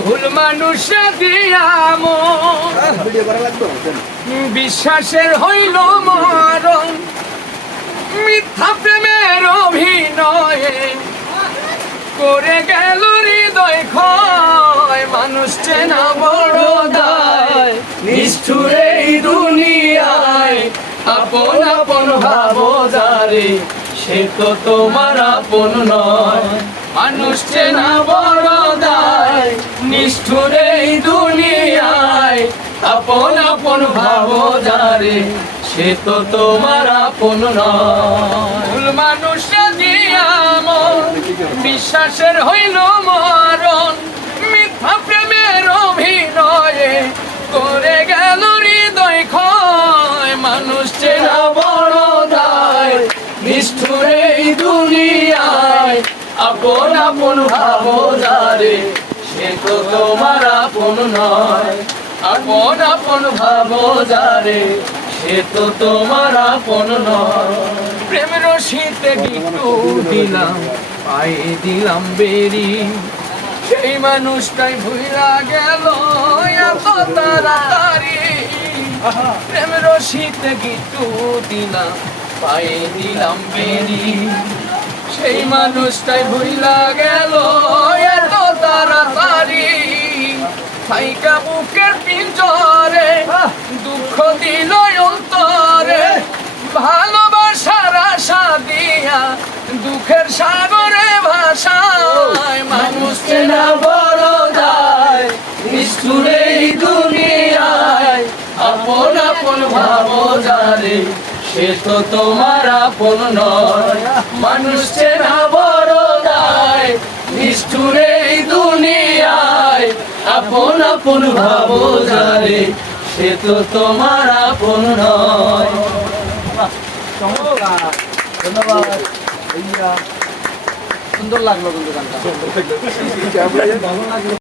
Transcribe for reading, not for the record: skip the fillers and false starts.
ভুল মানুষ দিয়াম বিশ্বাসের হইল মরণ মিথ্যা প্রেমের অভিনয়ে করে গেল হৃদয় ক্ষয় মানুষ চেনা বড় দায় নিষ্ঠুর এই দুনিয়ায় আপন আপন ভাবো যারে সে তো তোমার আপন নয় মানুষ চেনা বড় দায় নিষ্ঠুর এই দুনিয়ায় আপন আপন ভাবো যারে সে তো তোমার আপন নয় ভুল মানুষ দিয়াম বিশ্বাসের হইল মরণ মিথ্যা প্রেমের অভিনয়ে করে গেল হৃদয় ক্ষয় মানুষ চেনা বড় দায় নিষ্ঠুর এই দুনিয়ায় আপন আপন ভাবো যারে সে তো তোমার আপন নয় আপন আপন ভাবো যারে সে তো তোমার আপন নয় প্রেমের শীতে গিট্টু দিলাম পায়ে দিলাম বেরি সেই মানুষটাই ভুইলা গেল এত তাড়াতাড়ি প্রেমের শীতে গিট্টু দিলাম পায়ে দিলাম বেরি সেই মানুষটাই ভুইলা গেল এত তাড়াতাড়ি থাইকা বুকের পিঞ্জরে দুঃখ দিল অন্তরে ভালোবাসার আশা দিয়া দুঃখের সাগরে ভাষায় মানুষ চেনা বড় দায় নিষ্ঠুর এই দুনিয়ায় আপন আপন ভাবো যারে সে তো তোমার আপন নয় মানুষ চেনা বড় দায় নিষ্ঠুর এই দুনিয়ায় আপন আপন ভাবো যারে সে তো তোমার আপন নয় ধন্যবাদ সুন্দর লাগলো কিন্তু গানটা ভালো লাগলো।